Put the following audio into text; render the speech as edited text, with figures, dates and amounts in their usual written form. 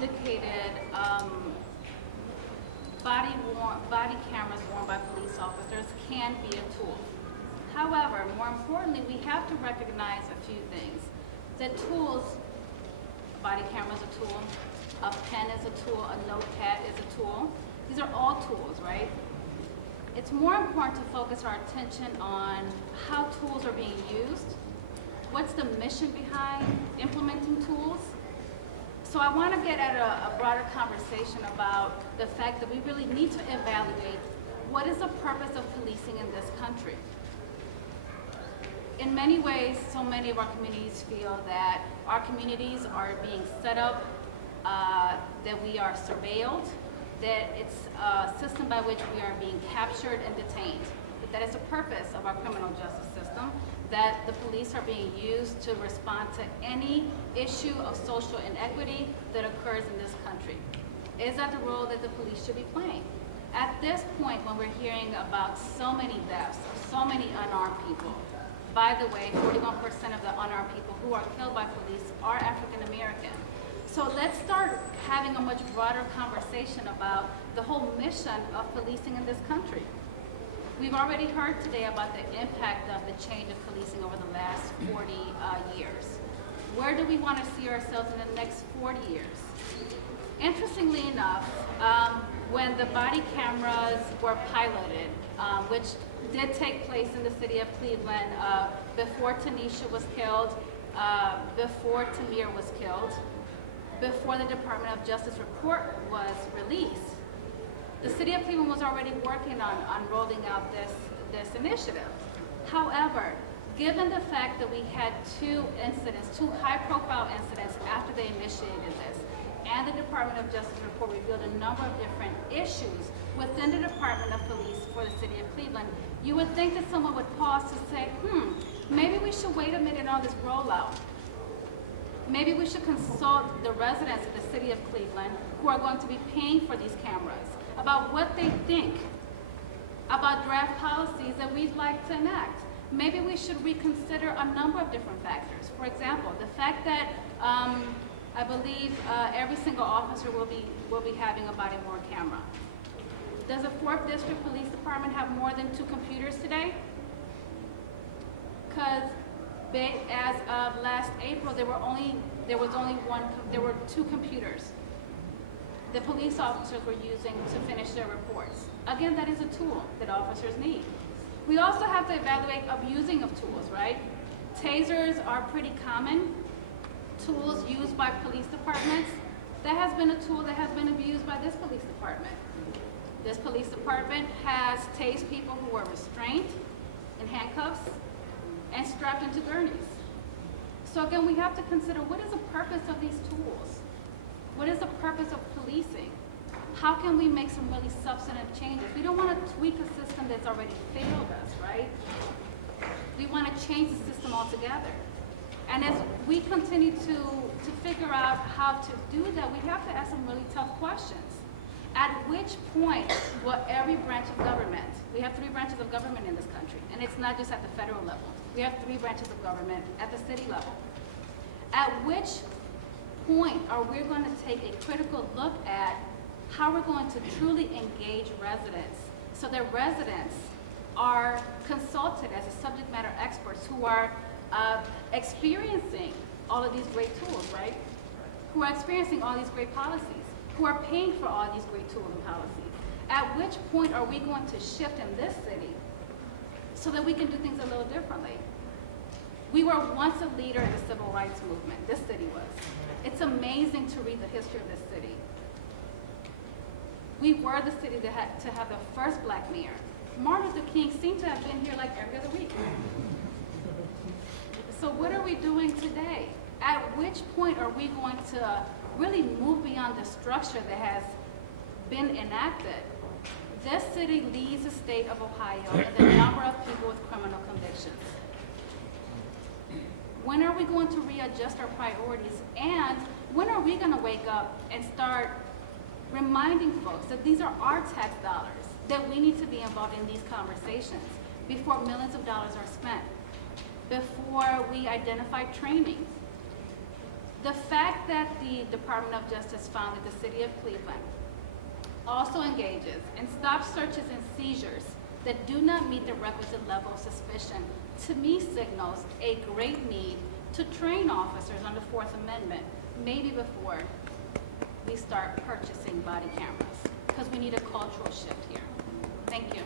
indicated, body cameras worn by police officers can be a tool. However, more importantly, we have to recognize a few things. That tools, a body camera is a tool, a pen is a tool, a notepad is a tool. These are all tools, right? It's more important to focus our attention on how tools are being used, what's the mission behind implementing tools. So I want to get at a broader conversation about the fact that we really need to evaluate what is the purpose of policing in this country. In many ways, so many of our communities feel that our communities are being set up, that we are surveilled, that it's a system by which we are being captured and detained. That is the purpose of our criminal justice system, that the police are being used to respond to any issue of social inequity that occurs in this country. Is that the role that the police should be playing? At this point, when we're hearing about so many deaths, so many unarmed people, by the way, 41% of the unarmed people who are killed by police are African American. So let's start having a much broader conversation about the whole mission of policing in this country. We've already heard today about the impact of the change of policing over the last 40 years. Where do we want to see ourselves in the next 40 years? Interestingly enough, when the body cameras were piloted, which did take place in the city of Cleveland before Tanisha was killed, before Tamir was killed, before the Department of Justice report was released, the city of Cleveland was already working on rolling out this initiative. However, given the fact that we had two high-profile incidents after they initiated this, and the Department of Justice report revealed a number of different issues within the Department of Police for the city of Cleveland, you would think that someone would pause to say, maybe we should wait a minute on this rollout. Maybe we should consult the residents of the city of Cleveland who are going to be paying for these cameras about what they think about draft policies that we'd like to enact. Maybe we should reconsider a number of different factors. For example, the fact that I believe every single officer will be having a body-worn camera. Does the 4th District Police Department have more than 2 computers today? Because as of last April, there were 2 computers the police officers were using to finish their reports. Again, that is a tool that officers need. We also have to evaluate abusing of tools, right? Tasers are pretty common tools used by police departments. That has been a tool that has been abused by this police department. This police department has tased people who were restrained in handcuffs and strapped into gurneys. So again, we have to consider, what is the purpose of these tools? What is the purpose of policing? How can we make some really substantive changes? We don't want to tweak a system that's already failed us, right? We want to change the system altogether. And as we continue to figure out how to do that, we have to ask some really tough questions. At which point will every branch of government, we have 3 branches of government in this country, and it's not just at the federal level. We have 3 branches of government at the city level. At which point are we going to take a critical look at how we're going to truly engage residents so that residents are consulted as a subject matter experts who are experiencing all of these great tools, right? Who are experiencing all these great policies, who are paying for all these great tools and policies. At which point are we going to shift in this city so that we can do things a little differently? We were once a leader in the civil rights movement. This city was. It's amazing to read the history of this city. We were the city to have the first black mayor. Martin Luther King seemed to have been here like every other week. So what are we doing today? At which point are we going to really move beyond the structure that has been enacted? This city leads the state of Ohio in the number of people with criminal convictions. When are we going to readjust our priorities? And when are we going to wake up and start reminding folks that these are our tax dollars, that we need to be involved in these conversations before millions of dollars are spent, before we identify training? The fact that the Department of Justice found that the City of Cleveland also engages in stop searches and seizures that do not meet the requisite level of suspicion, to me signals a great need to train officers on the Fourth Amendment, maybe before we start purchasing body cameras, because we need a cultural shift here. Thank you.